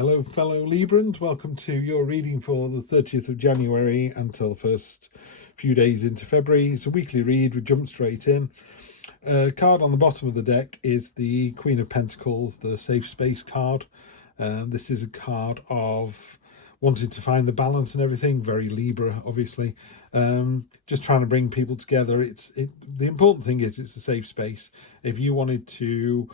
Hello fellow Librans, welcome to your reading for the 30th of January until the first few days into February. It's a weekly read, we jump straight in. Card on the bottom of the deck is the Queen of Pentacles, the safe space card. This is a card of wanting to find the balance and everything, very Libra obviously. Just trying to bring people together. The important thing is it's a safe space. If you wanted to,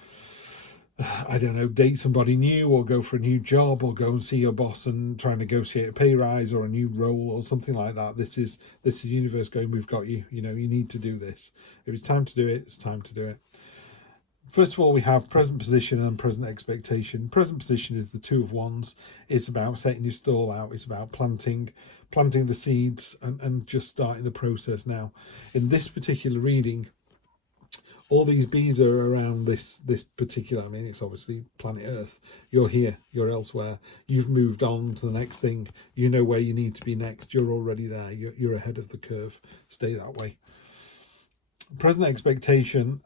I don't know, date somebody new or go for a new job or go and see your boss and try and negotiate a pay rise or a new role or something like that, this is the universe going, we've got you, you need to do this. If it's time to do it, it's time to do it. First of all, we have present position and present expectation. Present position is the Two of Wands. It's about setting your stall out. It's about planting the seeds and just starting the process now. In this particular reading, all these bees are around this particular, I mean, it's obviously planet Earth. You're here, you're elsewhere. You've moved on to the next thing. You know where you need to be next. You're already there. You're ahead of the curve. Stay that way. Present expectation,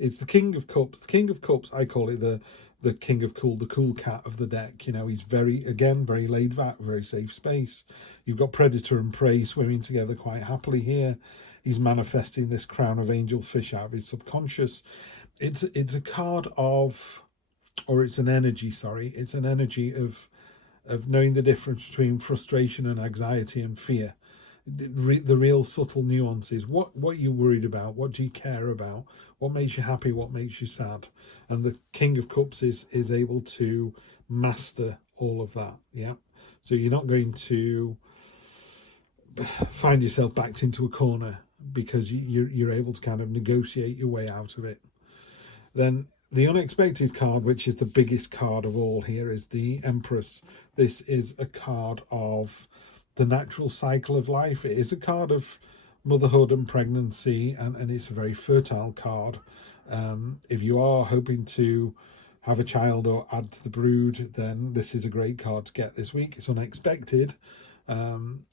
it's the King of Cups. The King of Cups, I call it the King of Cool, the cool cat of the deck. He's very laid back, very safe space. You've got predator and prey swimming together quite happily here. He's manifesting this crown of angel fish out of his subconscious. It's a card of, or it's an energy, sorry. It's an energy of knowing the difference between frustration and anxiety and fear. The real subtle nuances. What you're worried about, what do you care about, what makes you happy, what makes you sad. And the King of Cups is able to master all of that. Yeah, so you're not going to find yourself backed into a corner because you're able to kind of negotiate your way out of it. Then the unexpected card, which is the biggest card of all here, is the Empress. This is a card of the natural cycle of life. It is a card of motherhood and pregnancy, and it's a very fertile card. If you are hoping to have a child or add to the brood, then this is a great card to get this week. It's unexpected.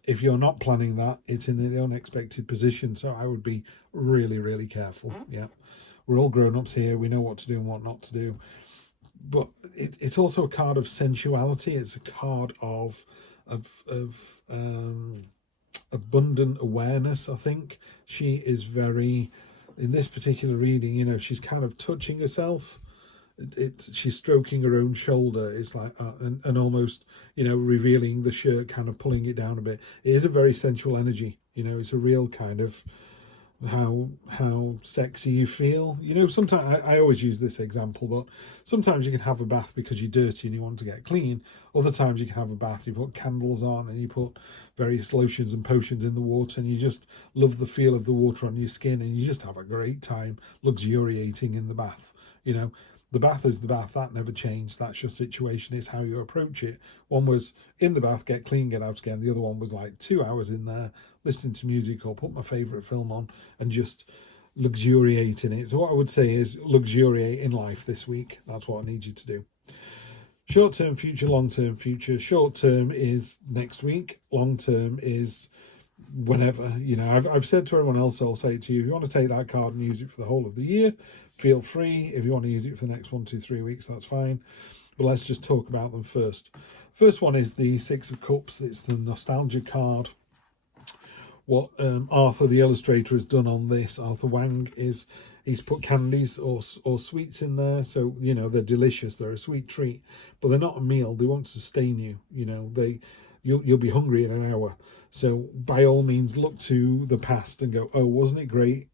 If you're not planning that, it's in the unexpected position, so I would be really careful. Yeah, we're all grown-ups here. We know what to do and what not to do, but it's also a card of sensuality. It's a card of abundant awareness. I think she is very, in this particular reading, she's kind of touching herself. She's stroking her own shoulder. It's like and almost revealing the shirt, kind of pulling it down a bit. It is a very sensual energy. It's a real kind of how sexy you feel. Sometimes I always use this example, but sometimes you can have a bath because you're dirty and you want to get clean. Other times you can have a bath, you put candles on and you put various lotions and potions in the water, and you just love the feel of the water on your skin, and you just have a great time luxuriating in the bath. The bath is the bath. That never changed. That's your situation. It's how you approach it. One was in the bath, get clean, get out again. The other one was like 2 hours in there, listening to music or put my favourite film on and just luxuriate in it. So what I would say is luxuriate in life this week. That's what I need you to do. Short-term future, long-term future. Short-term is next week. Long-term is whenever. I've said to everyone else, I'll say it to you, if you want to take that card and use it for the whole of the year, feel free. If you want to use it for the next 1, 2, 3 weeks, that's fine. But let's just talk about them first. First one is the Six of Cups. It's the nostalgia card. What Arthur, the illustrator, has done on this, Arthur Wang, is he's put candies or sweets in there. So, they're delicious. They're a sweet treat, but they're not a meal. They won't sustain you. You'll be hungry in an hour. So by all means, look to the past and go, oh, wasn't it great,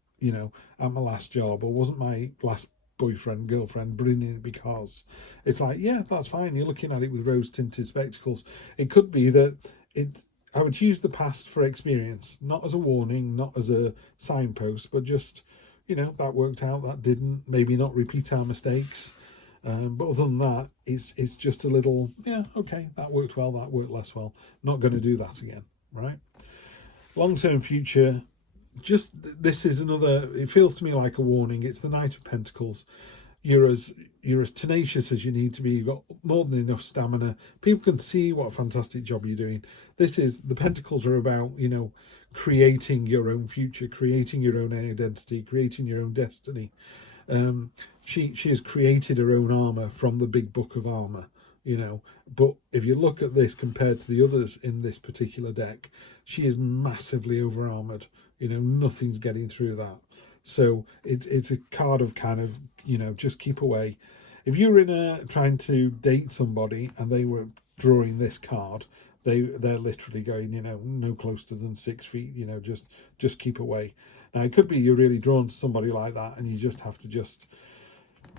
at my last job, or wasn't my last boyfriend, girlfriend brilliant because? It's like, yeah, that's fine. You're looking at it with rose-tinted spectacles. It could be that I would use the past for experience, not as a warning, not as a signpost, but just, that worked out, that didn't. Maybe not repeat our mistakes. But other than that, it's just a little, yeah, okay, that worked well, that worked less well. Not going to do that again, right? Long-term future, this is another, it feels to me like a warning. It's the Knight of Pentacles. You're as tenacious as you need to be. You've got more than enough stamina. People can see what a fantastic job you're doing. The Pentacles are about, creating your own future, creating your own identity, creating your own destiny. She has created her own armor from the big book of armor, you know. But if you look at this compared to the others in this particular deck, she is massively over armored. You know, nothing's getting through that. So it's a card of kind of, you know, just keep away. If you were in a trying to date somebody and they were drawing this card, they're literally going, you know, no closer than 6 feet. You know, just keep away. Now it could be you're really drawn to somebody like that, and you just have to just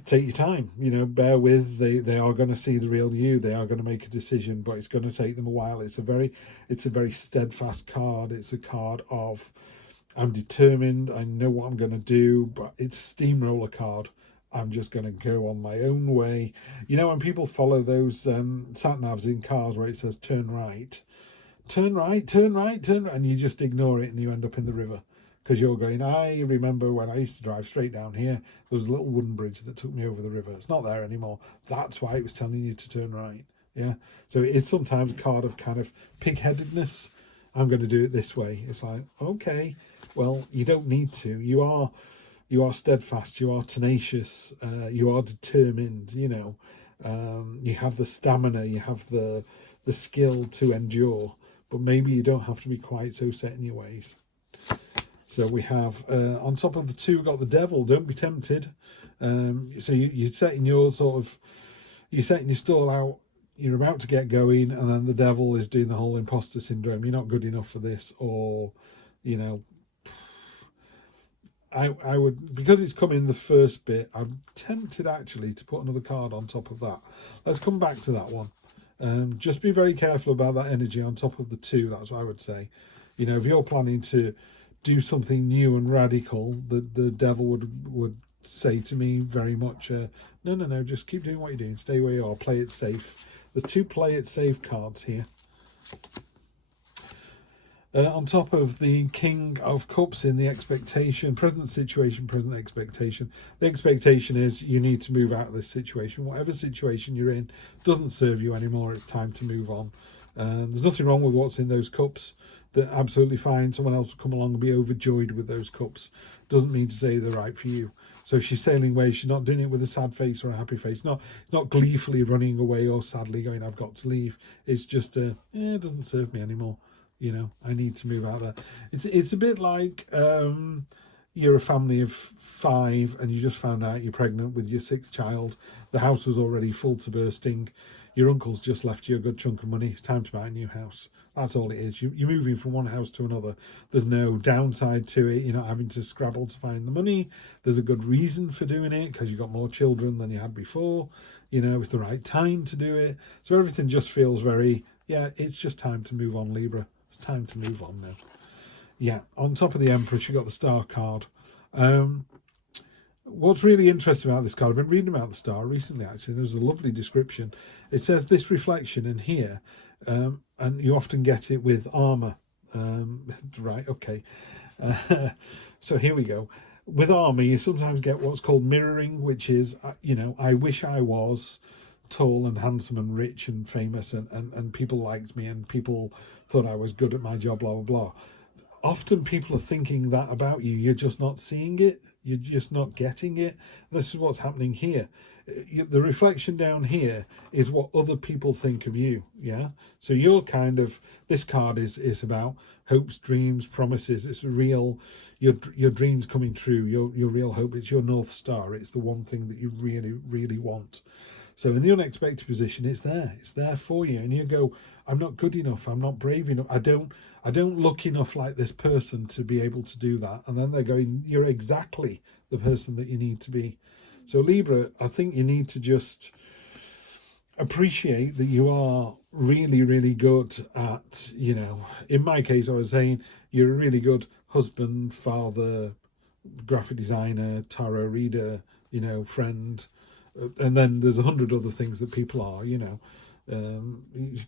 take your time, you know, bear with. They are going to see the real you. They are going to make a decision, but it's going to take them a while. It's a very steadfast card. It's a card of, I'm determined, I know what I'm going to do, but it's a steamroller card. I'm just going to go on my own way. You know, when people follow those sat navs in cars where it says turn right, turn right, turn right, turn right, and you just ignore it and you end up in the river. Because you're going, I remember when I used to drive straight down here, there was a little wooden bridge that took me over the river. It's not there anymore. That's why it was telling you to turn right. Yeah. So it's sometimes a card of kind of pig-headedness. I'm going to do it this way. It's like, okay, well, you don't need to. You are steadfast. You are tenacious. You are determined. You know, you have the stamina. You have the skill to endure. But maybe you don't have to be quite so set in your ways. So we have, on top of the two, we've got the devil. Don't be tempted. So you're setting your you're setting your stall out. You're about to get going, and then the devil is doing the whole imposter syndrome. You're not good enough for this, or, you know, I would, because it's come in the first bit, I'm tempted actually to put another card on top of that. Let's come back to that one. Just be very careful about that energy on top of the two. That's what I would say. You know, if you're planning to do something new and radical, the devil would say to me very much, no, just keep doing what you're doing, stay where you are, play it safe. There's two play it safe cards here. On top of the King of Cups in the expectation, present situation, present expectation. The expectation is you need to move out of this situation. Whatever situation you're in doesn't serve you anymore. It's time to move on. There's nothing wrong with what's in those cups. They're absolutely fine. Someone else will come along and be overjoyed with those cups. Doesn't mean to say they're right for you. So she's sailing away. She's not doing it with a sad face or a happy face. It's not gleefully running away or sadly going, I've got to leave. It's just, it doesn't serve me anymore. You know, I need to move out there. It's a bit like you're a family of 5 and you just found out you're pregnant with your 6th child. The house was already full to bursting. Your uncle's just left you a good chunk of money. It's time to buy a new house. That's all it is. You're moving from one house to another. There's no downside to it. You're not having to scrabble to find the money. There's a good reason for doing it because you've got more children than you had before. You know, it's the right time to do it. So everything just feels very, yeah, it's just time to move on, Libra. It's time to move on now. Yeah, on top of the Empress, you've got the Star card. What's really interesting about this card, I've been reading about the Star recently, actually. There's a lovely description. It says this reflection in here, and you often get it with armor. Right, okay. So here we go. With armor, you sometimes get what's called mirroring, which is, you know, I wish I was tall and handsome and rich and famous and people liked me and people thought I was good at my job, blah, blah, blah. Often people are thinking that about you. You're just not seeing it. You're just not getting it. This is what's happening here. The reflection down here is what other people think of you. Yeah. So you're kind of, this card is about hopes, dreams, promises. It's real, your dreams coming true, your real hope. It's your North Star. It's the one thing that you really, really want. So in the unexpected position, it's there for you. And you go, I'm not good enough. I'm not brave enough. I don't look enough like this person to be able to do that. And then they're going, you're exactly the person that you need to be. So Libra, I think you need to just appreciate that you are really, really good at, you know, in my case, I was saying you're a really good husband, father, graphic designer, tarot reader, you know, friend. And then there's 100 other things that people are, you know,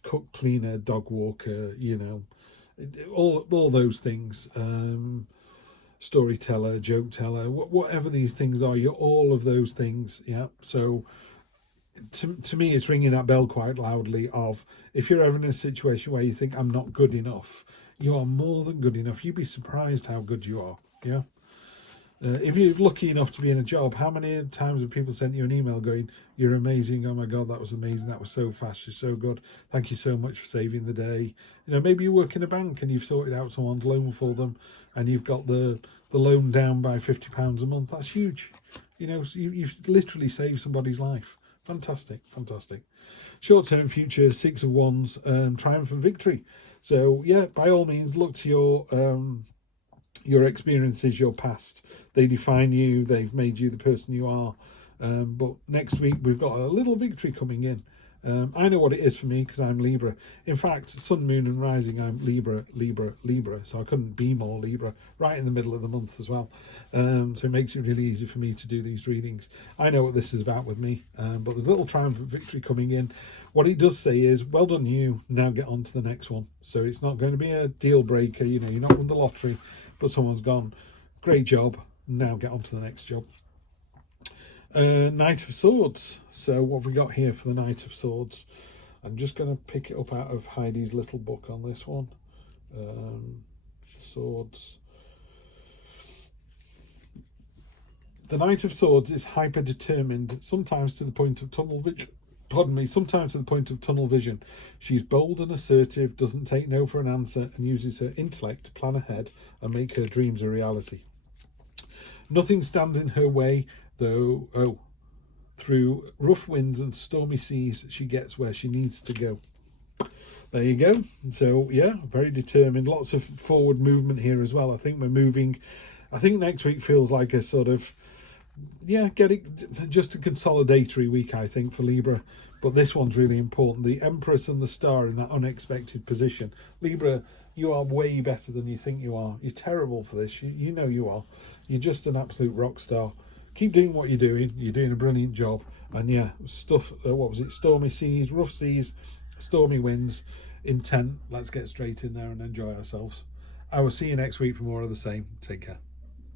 cook, cleaner, dog walker, you know, all those things, storyteller, joke teller, whatever these things are, you're all of those things. Yeah. So to me, it's ringing that bell quite loudly of, if you're ever in a situation where you think I'm not good enough, you are more than good enough. You'd be surprised how good you are. Yeah. If you're lucky enough to be in a job, how many times have people sent you an email going, "You're amazing, oh my God, that was amazing, that was so fast, you're so good, thank you so much for saving the day." You know, maybe you work in a bank and you've sorted out someone's loan for them and you've got the loan down by £50 a month. That's huge. You know, so you've literally saved somebody's life. Fantastic, fantastic. Short-term future, Six of Wands, triumph and victory. So yeah, by all means, look to your experiences, your past. They define you. They've made you the person you are. But next week we've got a little victory coming in. I know what it is for me because I'm Libra. In fact, Sun, Moon and Rising, I'm Libra, Libra, Libra. So I couldn't be more Libra, right in the middle of the month as well. So it makes it really easy for me to do these readings. I know what this is about with me, but there's a little triumphant victory coming in. What it does say is, well done you, now get on to the next one. So it's not going to be a deal breaker. You know, you're not won the lottery, but someone's gone, great job, now get on to the next job. Knight of Swords. So what have we got here for the Knight of Swords? I'm just going to pick it up out of Heidi's little book on this one. Swords. The Knight of Swords is hyper determined, sometimes to the point of tunnel vision. Pardon me, sometimes to the point of tunnel vision. She's bold and assertive, doesn't take no for an answer, and uses her intellect to plan ahead and make her dreams a reality. Nothing stands in her way, though. Through rough winds and stormy seas, she gets where she needs to go. There you go. So yeah, very determined. Lots of forward movement here as well. I think we're moving. I think next week feels like a sort of, yeah, just a consolidatory week, I think, for Libra. But this one's really important. The Empress and the Star in that unexpected position. Libra, you are way better than you think you are. You're terrible for this. You know you are. You're just an absolute rock star. Keep doing what you're doing. You're doing a brilliant job. And yeah, stuff, what was it? Stormy seas, rough seas, stormy winds, intent. Let's get straight in there and enjoy ourselves. I will see you next week for more of the same. Take care.